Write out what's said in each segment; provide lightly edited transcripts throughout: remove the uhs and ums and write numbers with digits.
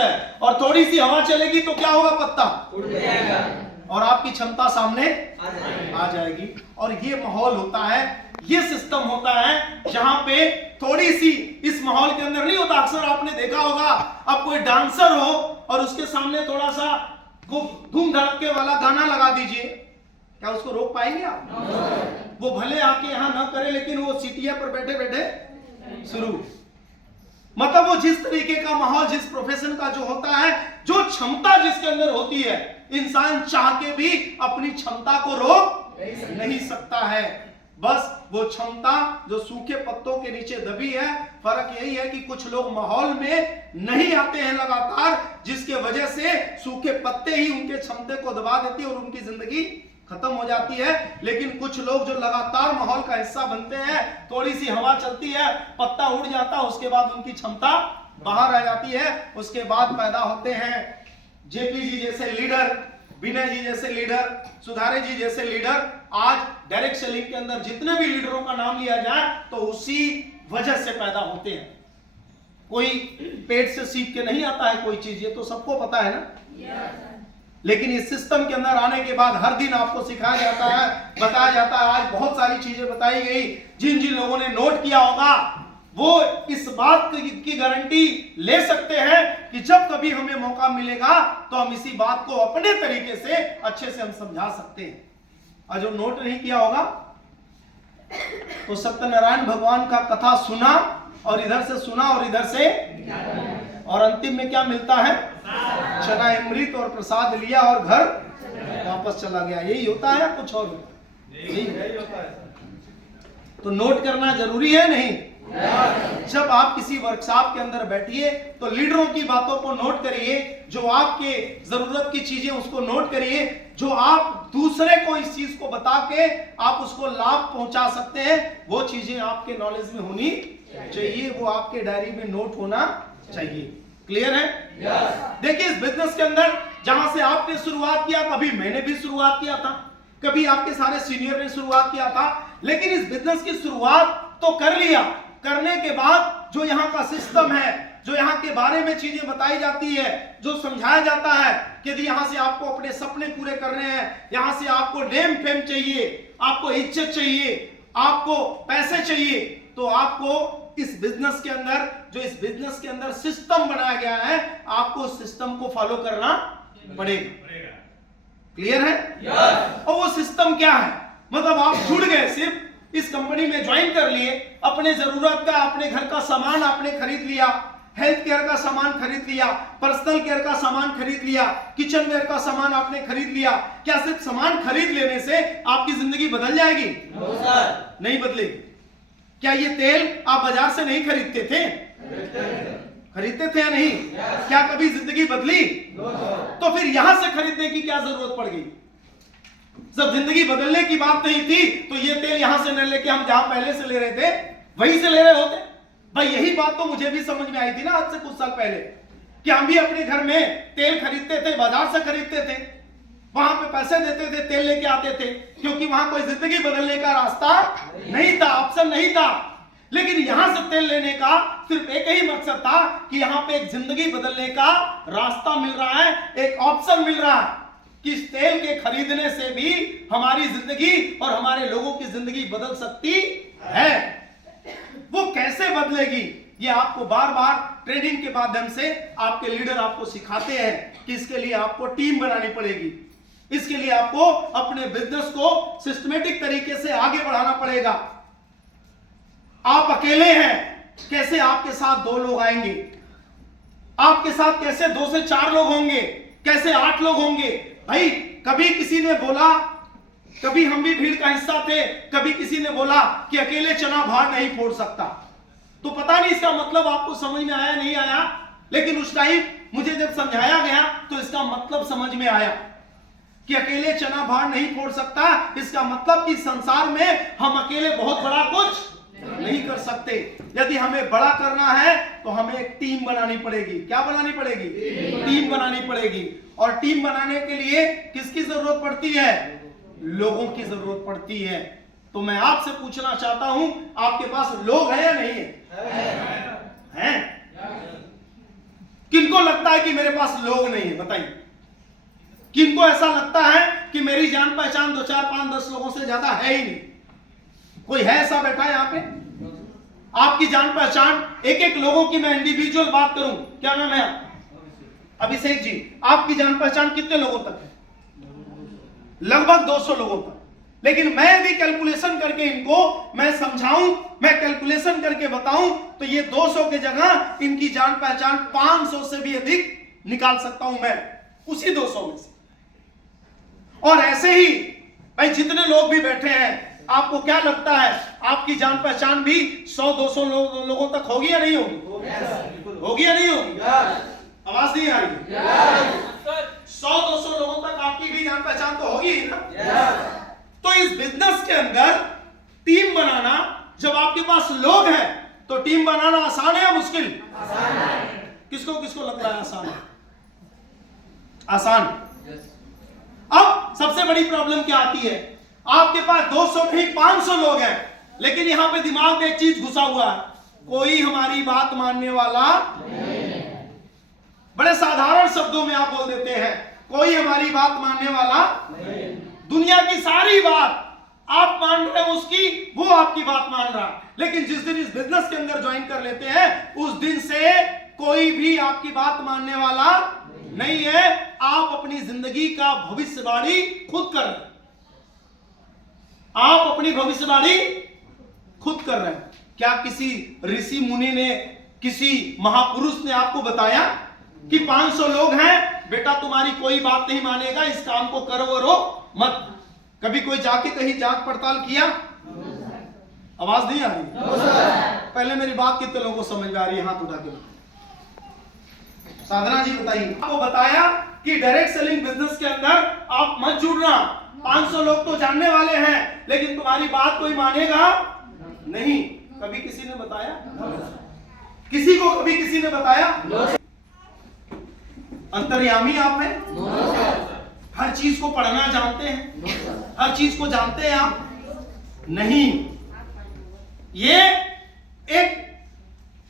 है, और थोड़ी सी हवा चलेगी तो क्या होगा, पत्ता उड़ जाएगा और आपकी क्षमता सामने आ जाएगी। और ये माहौल होता है, ये सिस्टम होता है जहां पे थोड़ी सी इस माहौल के अंदर नहीं होता। अक्सर आपने देखा होगा, अब कोई डांसर हो और उसके सामने थोड़ा सा धूम धड़के वाला गाना लगा दीजिए, क्या उसको रोक पाएंगे आप? वो भले आके यहां ना करे, लेकिन वो सीटिया पर बैठे बैठे शुरू। मतलब वो जिस तरीके का माहौल, जिस प्रोफेशन का जो होता है, जो क्षमता जिसके अंदर होती है, इंसान चाह के भी अपनी क्षमता को रोक नहीं सकता है। बस वो क्षमता जो सूखे पत्तों के नीचे दबी है। फर्क यही है कि कुछ लोग माहौल में नहीं आते हैं लगातार, जिसके वजह से सूखे पत्ते ही उनके क्षमता को दबा देती है और उनकी जिंदगी खत्म हो जाती है। लेकिन कुछ लोग जो लगातार माहौल का हिस्सा बनते हैं, थोड़ी सी हवा चलती है, पत्ता उड़ जाता है, उसके बाद उनकी क्षमता बाहर आ जाती है। उसके बाद पैदा होते हैं जेपी जी जैसे लीडर, विनय जी जैसे लीडर, सुधारे जी जैसे लीडर। आज डायरेक्ट सेलिंग के अंदर जितने भी लीडरों का नाम लिया जाए तो उसी वजह से पैदा होते हैं। कोई पेट से सीख के नहीं आता है कोई चीज, ये तो सबको पता है ना। लेकिन इस सिस्टम के अंदर आने के बाद हर दिन आपको सिखाया जाता है, बताया जाता है। आज बहुत सारी चीजें बताई गई, जिन जिन लोगों ने नोट किया होगा वो इस बात की गारंटी ले सकते हैं कि जब कभी हमें मौका मिलेगा तो हम इसी बात को अपने तरीके से अच्छे से हम समझा सकते हैं। और जो नोट नहीं किया होगा तो सत्यनारायण भगवान का कथा सुना और इधर से सुना और इधर से, और अंतिम में क्या मिलता है, चना अमृत और प्रसाद लिया और घर वापस चला गया। यही होता है, कुछ और यही होता है। तो नोट करना जरूरी है नहीं? जब आप किसी वर्कशॉप के अंदर बैठिए तो लीडरों की बातों को नोट करिए, जो आपके जरूरत की चीजें उसको नोट करिए, जो आप दूसरे को इस चीज को बता के आप उसको लाभ पहुंचा सकते हैं, वो चीजें आपके नॉलेज में होनी चाहिए, वो आपके डायरी में नोट होना चाहिए। क्लियर है? देखिए इस बिजनेस के अंदर जहां से आपने शुरुआत किया, कभी मैंने भी शुरुआत किया था, कभी आपके सारे सीनियर ने शुरुआत किया था, लेकिन इस बिजनेस की शुरुआत तो कर लिया। करने के बाद जो यहाँ का सिस्टम है, जो यहाँ के बारे में चीजें बताई जाती है, जो समझाया जाता है कि यहाँ से आपको अपने सपने पूरे करने हैं, यहाँ से आपको नेम फेम चाहिए, आपको इज्जत चाहिए, आपको पैसे चाहिए, तो आपको इस बिजनेस के अंदर, जो इस बिजनेस के अंदर सिस्टम बनाया गया है, आपको उस सिस्टम को फॉलो करना पड़ेगा। क्लियर है? और वो सिस्टम क्या है? मतलब आप जुड़ गए, सिर्फ इस कंपनी में ज्वाइन कर लिए, अपने जरूरत का, अपने घर का सामान आपने खरीद लिया, हेल्थ केयर का सामान खरीद लिया, पर्सनल केयर का सामान खरीद लिया, किचन वेयर का सामान आपने खरीद लिया। क्या सिर्फ सामान खरीद लेने से आपकी जिंदगी बदल जाएगी? नहीं बदलेगी। क्या ये तेल आप बाजार से नहीं खरीदते थे? खरीदते थे या नहीं? क्या कभी जिंदगी बदली? तो फिर यहां से खरीदने की क्या जरूरत पड़ गई? जब जिंदगी बदलने की बात नहीं थी तो ये तेल यहां से न लेके हम जहां पहले से ले रहे थे वहीं से ले रहे होते। भाई यही बात तो मुझे भी समझ में आई थी ना आज से कुछ साल पहले, कि हम भी अपने घर में तेल खरीदते थे, बाजार से खरीदते थे, वहां पे पैसे देते थे, तेल लेके आते थे, क्योंकि वहां कोई जिंदगी बदलने का रास्ता नहीं था, ऑप्शन नहीं था। लेकिन यहां से तेल लेने का सिर्फ एक ही मकसद था कि यहां पे एक जिंदगी बदलने का रास्ता मिल रहा है, एक ऑप्शन मिल रहा है कि इस तेल के खरीदने से भी हमारी जिंदगी और हमारे लोगों की जिंदगी बदल सकती है। वो कैसे बदलेगी, ये आपको बार बार ट्रेनिंग के माध्यम से आपके लीडर आपको सिखाते हैं कि इसके लिए आपको टीम बनानी पड़ेगी, इसके लिए आपको अपने बिजनेस को सिस्टमेटिक तरीके से आगे बढ़ाना पड़ेगा। आप अकेले हैं, कैसे आपके साथ 2 लोग आएंगे, आपके साथ कैसे 2 से 4 लोग होंगे, कैसे 8 लोग होंगे। भाई कभी किसी ने बोला, कभी हम भी भीड़ का हिस्सा थे, कभी किसी ने बोला कि अकेले चना भार नहीं फोड़ सकता, तो पता नहीं इसका मतलब आपको समझ में आया नहीं आया, लेकिन उस टाइम मुझे जब समझाया गया तो इसका मतलब समझ में आया कि अकेले चना भार नहीं फोड़ सकता, इसका मतलब कि संसार में हम अकेले बहुत बड़ा कुछ नहीं कर सकते। यदि हमें बड़ा करना है तो हमें एक टीम बनानी पड़ेगी। क्या बनानी पड़ेगी? टीम बनानी पड़ेगी। और टीम बनाने के लिए किसकी जरूरत पड़ती है? लोगों की जरूरत पड़ती है। तो मैं आपसे पूछना चाहता हूं, आपके पास लोग हैं या नहीं है? हैं? किनको लगता है कि मेरे पास लोग नहीं है? बताइए, किनको ऐसा लगता है कि मेरी जान पहचान 2 4 5 10 लोगों से ज्यादा है ही नहीं? कोई है ऐसा बैठा है यहाँ पे? आपकी जान पहचान एक एक लोगों की, मैं इंडिविजुअल बात करूं, क्या नाम है आपका? अभिषेक जी, आपकी जान पहचान कितने लोगों तक है? लगभग 200 लोगों तक। लेकिन मैं भी कैलकुलेशन करके इनको मैं समझाऊं, मैं कैलकुलेशन करके बताऊं, तो ये 200 के जगह इनकी जान पहचान 500 से भी अधिक निकाल सकता हूं मैं उसी 200 में से। और ऐसे ही भाई जितने लोग भी बैठे हैं, आपको क्या लगता है आपकी जान पहचान भी 100-200 लोगों तक होगी या नहीं होगी? होगी या नहीं होगी? आवाज नहीं आ रही? 100-200 लोगों तक आपकी भी जान पहचान तो होगी ही ना? तो इस बिजनेस के अंदर टीम बनाना, जब आपके पास लोग हैं तो टीम बनाना आसान है या मुश्किल? किसको किसको लगता है आसान है? आसान। अब सबसे बड़ी प्रॉब्लम क्या आती है? आपके पास 200 नहीं 500 लोग हैं, लेकिन यहां पे दिमाग में एक चीज घुसा हुआ है, कोई हमारी बात मानने वाला नहीं। बड़े साधारण शब्दों में आप बोल देते हैं, कोई हमारी बात मानने वाला नहीं। दुनिया की सारी बात आप मान रहे हो उसकी, वो आपकी बात मान रहा, लेकिन जिस दिन इस बिजनेस के अंदर ज्वाइन कर लेते हैं, उस दिन से कोई भी आपकी बात मानने वाला नहीं है। आप अपनी जिंदगी का भविष्यवाणी खुद कर रहे हैं। आप अपनी भविष्यवाणी खुद कर रहे हैं। क्या किसी ऋषि मुनि ने, किसी महापुरुष ने आपको बताया कि 500 लोग हैं, बेटा तुम्हारी कोई बात नहीं मानेगा, इस काम को करो वरो मत? कभी कोई जाके कहीं जांच पड़ताल किया? आवाज नहीं आ रही? पहले मेरी बात कितने लोगों को समझ में आ रही है? हाथ उठा के साधना जी बताइए। आपको बताया कि डायरेक्ट सेलिंग बिजनेस के अंदर आप मत जुड़ना, 500 लोग तो जानने वाले हैं, लेकिन तुम्हारी बात कोई मानेगा नहीं। कभी किसी ने बताया? किसी को कभी किसी ने बताया? अंतर्यामी आप हैं? हर चीज को पढ़ना जानते हैं? हर चीज को जानते हैं आप? नहीं। ये एक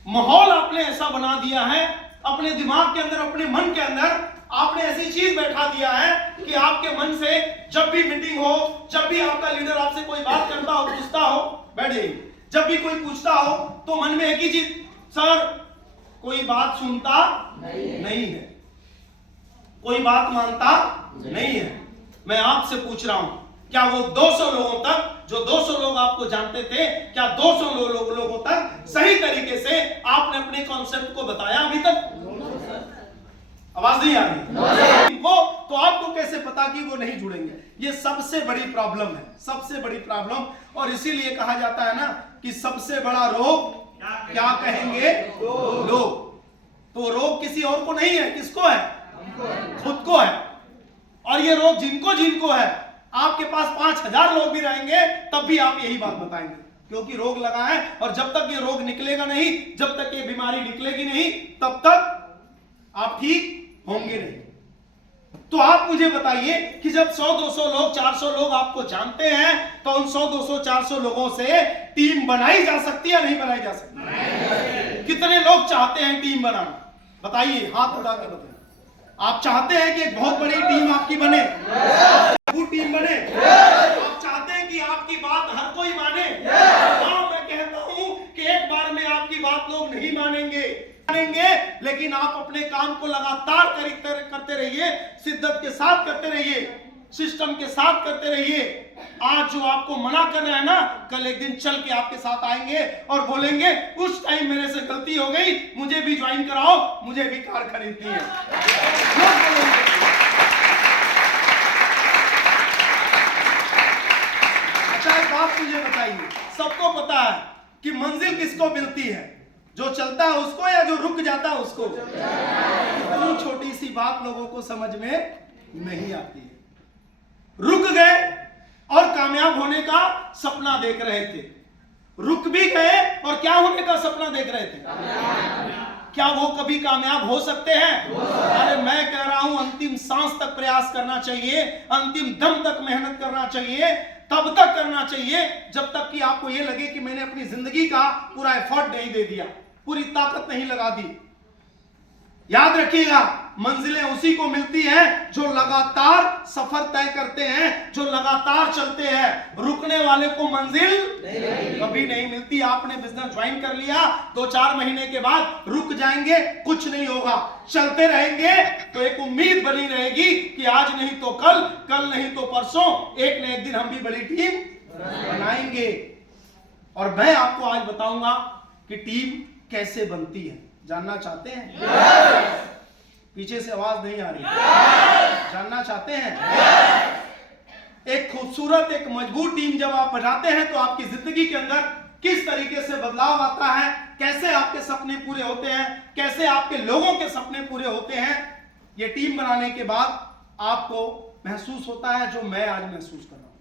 माहौल आपने ऐसा बना दिया है अपने दिमाग के अंदर, अपने मन के अंदर आपने ऐसी चीज बैठा दिया है कि आपके मन से जब भी मीटिंग हो, जब भी आपका लीडर आपसे कोई बात करता हो, पूछता हो, बैठे, जब भी कोई पूछता हो तो मन में एक ही चीज, सर कोई बात सुनता नहीं है, कोई बात मानता नहीं है। मैं आपसे पूछ रहा हूं, क्या वो 200 लोगों तक, जो 200 लोग आपको जानते थे, क्या 200 लोगों तक सही तरीके से आपने अपने कॉन्सेप्ट को बताया अभी तक? आवाज नहीं आ रही? वो तो आपको कैसे पता कि वो नहीं जुड़ेंगे? ये सबसे बड़ी प्रॉब्लम है, सबसे बड़ी प्रॉब्लम। और इसीलिए कहा जाता है ना कि सबसे बड़ा रोग क्या कहेंगे लोग। तो रोग किसी और को नहीं है, किसको है? खुद को है। और ये रोग जिनको जिनको है, आपके पास 5000 लोग भी रहेंगे तब भी आप यही बात बताएंगे, क्योंकि रोग लगा है। और जब तक ये रोग निकलेगा नहीं, जब तक ये बीमारी निकलेगी नहीं, तब तक आप ठीक होंगे नहीं। तो आप मुझे बताइए कि जब 100-200 लोग, 400 लोग आपको जानते हैं, तो उन 100-200-400 लोगों से टीम बनाई जा सकती है या नहीं बनाई जा सकती? कितने लोग चाहते हैं टीम बनाना? बताइए, हाथ उठा के बताइए। आप चाहते हैं कि एक बहुत बड़ी टीम आपकी बने, टीम बने? आप चाहते हैं कि आपकी बात हर कोई माने? हाँ, मैं कहता हूं कि एक बार में आपकी बात लोग नहीं मानेंगे, लेकिन आप अपने काम को लगातार करते रहिए, शिद्दत के साथ करते रहिए, सिस्टम के साथ करते रहिए। आज जो आपको मना कर रहे हैं ना, कल एक दिन चल के आपके साथ आएंगे और बोलेंगे उस टाइम मेरे से गलती हो गई, मुझे भी ज्वाइन कराओ, मुझे भी कार खरीदनी है। अच्छा, एक बात मुझे बताइए, सबको पता है कि मंजिल किसको मिलती है? जो चलता है उसको या जो रुक जाता है उसको? इतनी छोटी सी बात लोगों को समझ में नहीं आती है। रुक गए और कामयाब होने का सपना देख रहे थे, रुक भी गए और क्या होने का सपना देख रहे थे? क्या वो कभी कामयाब हो सकते हैं? अरे मैं कह रहा हूं, अंतिम सांस तक प्रयास करना चाहिए, अंतिम दम तक मेहनत करना चाहिए, तब तक करना चाहिए जब तक कि आपको यह लगे कि मैंने अपनी जिंदगी का पूरा एफर्ट नहीं दे दिया, पूरी ताकत नहीं लगा दी। याद रखिएगा, मंजिलें उसी को मिलती हैं जो लगातार सफर तय करते हैं, जो लगातार चलते हैं। रुकने वाले को मंजिल कभी नहीं मिलती। आपने बिजनेस ज्वाइन कर लिया, 2-4 महीने के बाद रुक जाएंगे, कुछ नहीं होगा। चलते रहेंगे तो एक उम्मीद बनी रहेगी कि आज नहीं तो कल, कल नहीं तो परसों, एक न एक दिन हम भी बड़ी टीम बनाएंगे। और मैं आपको आज बताऊंगा कि टीम कैसे बनती है। जानना चाहते हैं? पीछे से आवाज नहीं आ रही। जानना चाहते हैं? एक खूबसूरत, एक मजबूत टीम जब आप बनाते हैं तो आपकी जिंदगी के अंदर किस तरीके से बदलाव आता है, कैसे आपके सपने पूरे होते हैं, कैसे आपके लोगों के सपने पूरे होते हैं। ये टीम बनाने के बाद आपको महसूस होता है जो मैं आज महसूस कर रहा हूं,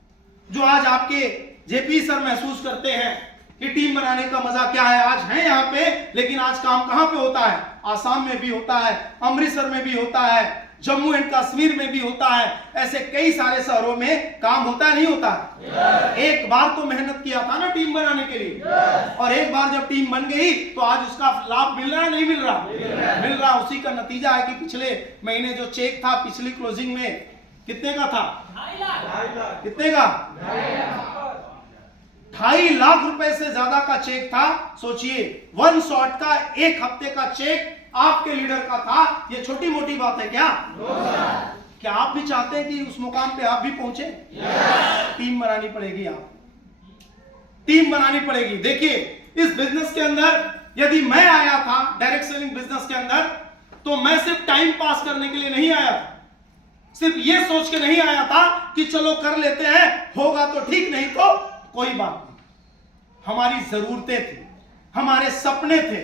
जो आज आपके जेपी सर महसूस करते हैं कि टीम बनाने का मजा क्या है। आज है यहाँ पे, लेकिन आज काम कहां पे होता है? आसाम में भी होता है, अमृतसर में भी होता है, जम्मू एंड कश्मीर में भी होता है। ऐसे कई सारे शहरों में काम होता है, नहीं होता है? एक बार तो मेहनत किया था ना टीम बनाने के लिए, और एक बार जब टीम बन गई तो आज उसका लाभ मिल रहा है, नहीं मिल रहा? मिल रहा। उसी का नतीजा है कि पिछले महीने जो चेक था पिछली क्लोजिंग में कितने का था? 2.5 लाख। कितने का? 2.5 लाख रुपए से ज्यादा का चेक था। सोचिए, 1 शॉट का 1 हफ्ते का चेक आपके लीडर का था। ये छोटी मोटी बात है क्या? क्या आप भी चाहते हैं कि उस मुकाम पे आप भी पहुंचे? टीम बनानी पड़ेगी। आप टीम बनानी पड़ेगी। देखिए, इस बिजनेस के अंदर यदि मैं आया था डायरेक्ट सेलिंग बिजनेस के अंदर, तो मैं सिर्फ टाइम पास करने के लिए नहीं आया था, सिर्फ ये सोच के नहीं आया था कि चलो कर लेते हैं, होगा तो ठीक, नहीं तो कोई बात नहीं। हमारी जरूरतें थी, हमारे सपने थे,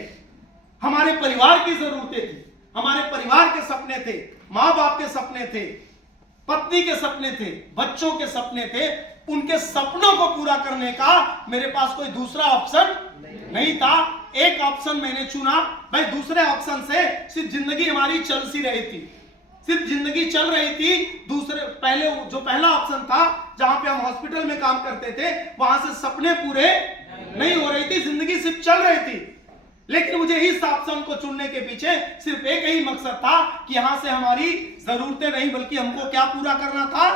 हमारे परिवार की जरूरतें थी, हमारे परिवार के सपने थे, मां बाप के सपने थे, पत्नी के सपने थे, बच्चों के सपने थे। उनके सपनों को पूरा करने का मेरे पास कोई दूसरा ऑप्शन नहीं था। एक ऑप्शन मैंने चुना। भाई, दूसरे ऑप्शन से सिर्फ जिंदगी हमारी चल सी रही थी, सिर्फ जिंदगी चल रही थी। पहला ऑप्शन था जहां पे हम हॉस्पिटल में काम करते थे, वहां से सपने पूरे नहीं हो रही थी, जिंदगी सिर्फ चल रही थी। लेकिन मुझे इस ऑप्शन को चुनने के पीछे सिर्फ एक ही मकसद था कि यहां से हमारी जरूरतें नहीं, बल्कि हमको क्या पूरा करना था?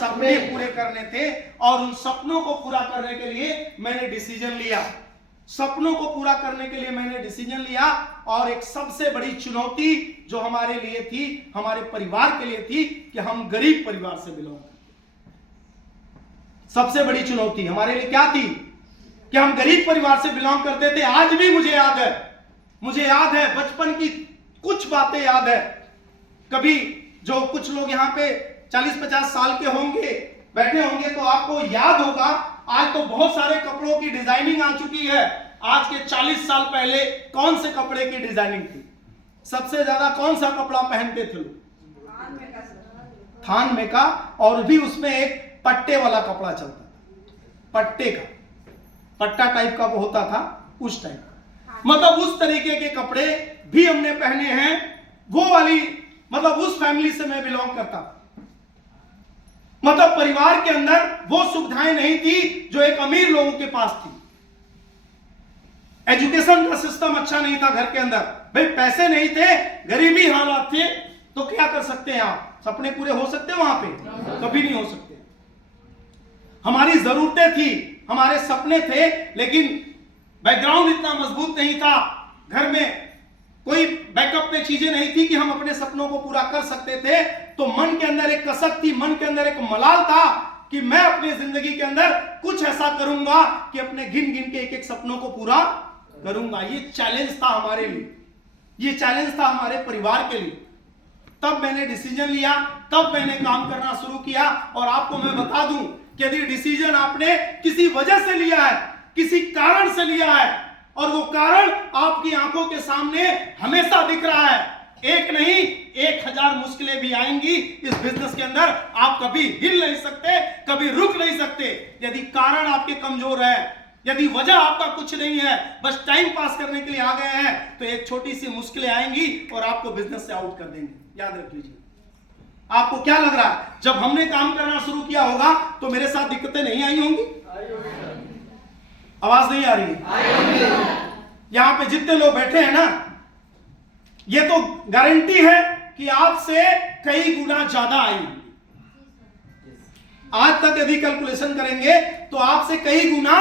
सपने पूरे करने थे। और उन सपनों को पूरा करने के लिए मैंने डिसीजन लिया। सपनों को पूरा करने के लिए मैंने डिसीजन लिया। और एक सबसे बड़ी चुनौती जो हमारे लिए थी, हमारे परिवार के लिए थी, कि हम गरीब परिवार से बिलोंग करते। सबसे बड़ी चुनौती हमारे लिए क्या थी? कि हम गरीब परिवार से बिलोंग करते थे। आज भी मुझे याद है बचपन की कुछ बातें याद है। कभी जो कुछ लोग यहाँ पे 40-50 साल के होंगे, बैठे होंगे, तो आपको याद होगा, आज तो बहुत सारे कपड़ों की डिजाइनिंग आ चुकी है। आज के 40 साल पहले कौन से कपड़े की डिजाइनिंग थी? सबसे ज्यादा कौन सा कपड़ा पहनते थे लोग? थान में का। और भी उसमें एक पट्टे वाला कपड़ा चलता था, पट्टे का, पट्टा टाइप का वो होता था, उस टाइप। मतलब उस तरीके के कपड़े भी हमने पहने हैं। वो वाली, मतलब उस फैमिली से मैं बिलोंग करता था। मतलब परिवार के अंदर वो सुविधाएं नहीं थी जो एक अमीर लोगों के पास थी। एजुकेशन का सिस्टम अच्छा नहीं था घर के अंदर। भाई, पैसे नहीं थे, गरीबी हालात थे, तो क्या कर सकते हैं आप? सपने पूरे हो सकते हैं वहां पे? कभी नहीं हो सकते। हमारी जरूरतें थी, हमारे सपने थे, लेकिन बैकग्राउंड इतना मजबूत नहीं था। घर में कोई बैकअप पे चीजें नहीं थी कि हम अपने सपनों को पूरा कर सकते थे। तो मन के अंदर एक कसक थी, मन के अंदर एक मलाल था कि मैं अपनी जिंदगी के अंदर कुछ ऐसा करूंगा कि अपने गिन गिन के एक एक सपनों को पूरा करूंगा। ये चैलेंज था हमारे लिए, ये चैलेंज था हमारे परिवार के लिए। तब मैंने डिसीजन लिया, तब मैंने काम करना शुरू किया। और आपको मैं बता दूं कि यदि डिसीजन आपने किसी वजह से लिया है, किसी कारण से लिया है, और वो कारण आपकी आंखों के सामने हमेशा दिख रहा है, एक नहीं 1000 मुश्किलें भी आएंगी इस बिजनेस के अंदर, आप कभी हिल नहीं सकते, कभी रुक नहीं सकते। यदि कारण आपके कमजोर है, यदि वजह आपका कुछ नहीं है, बस टाइम पास करने के लिए आ गए हैं, तो एक छोटी सी मुश्किलें आएंगी और आपको बिजनेस से आउट कर देंगे। याद रख लीजिए। आपको क्या लग रहा है, जब हमने काम करना शुरू किया होगा तो मेरे साथ दिक्कतें नहीं आई होंगी? आवाज नहीं आ रही है? यहां पे जितने लोग बैठे हैं ना, ये तो गारंटी है कि आपसे कई गुना ज्यादा आई। आज तक यदि कैलकुलेशन करेंगे तो आपसे कई गुना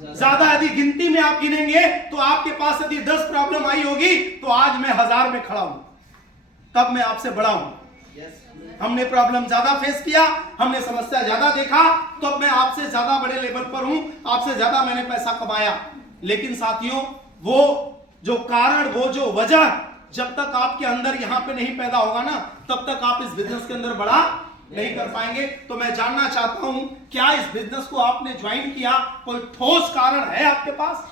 ज्यादा, यदि गिनती में आप गिनेंगे तो आपके पास यदि 10 प्रॉब्लम आई होगी तो आज मैं 1000 में खड़ा हूं, तब मैं आपसे बड़ा हूं। हमने प्रॉब्लम ज्यादा फेस किया, हमने समस्या ज्यादा देखा, तो अब मैं आपसे ज्यादा बड़े लेवल पर हूं, आपसे ज्यादा मैंने पैसा कमाया। लेकिन साथियों, वो जो कारण, वो जो वजह जब तक आपके अंदर यहां पे नहीं पैदा होगा ना, तब तक आप इस बिजनेस के अंदर बड़ा नहीं कर पाएंगे। तो मैं जानना चाहता हूं, क्या इस बिजनेस को आपने ज्वाइन किया, कोई ठोस कारण है आपके पास?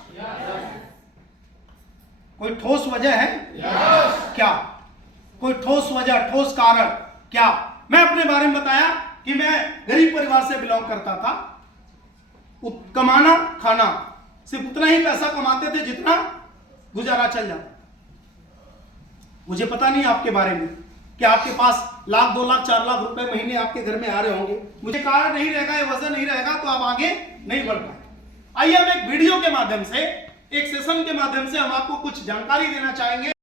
कोई ठोस वजह है? क्या कोई ठोस वजह, ठोस कारण क्या? मैं अपने बारे में बताया कि मैं गरीब परिवार से बिलोंग करता था। कमाना खाना, सिर्फ उतना ही पैसा कमाते थे जितना गुजारा चल जाता। मुझे पता नहीं आपके बारे में कि आपके पास लाख 2 लाख 4 लाख रुपए महीने आपके घर में आ रहे होंगे। मुझे कारण नहीं रहेगा, ये वजह नहीं रहेगा तो आप आगे नहीं बढ़ पाए। आइए हम एक वीडियो के माध्यम से, एक सेशन के माध्यम से हम आपको कुछ जानकारी देना चाहेंगे।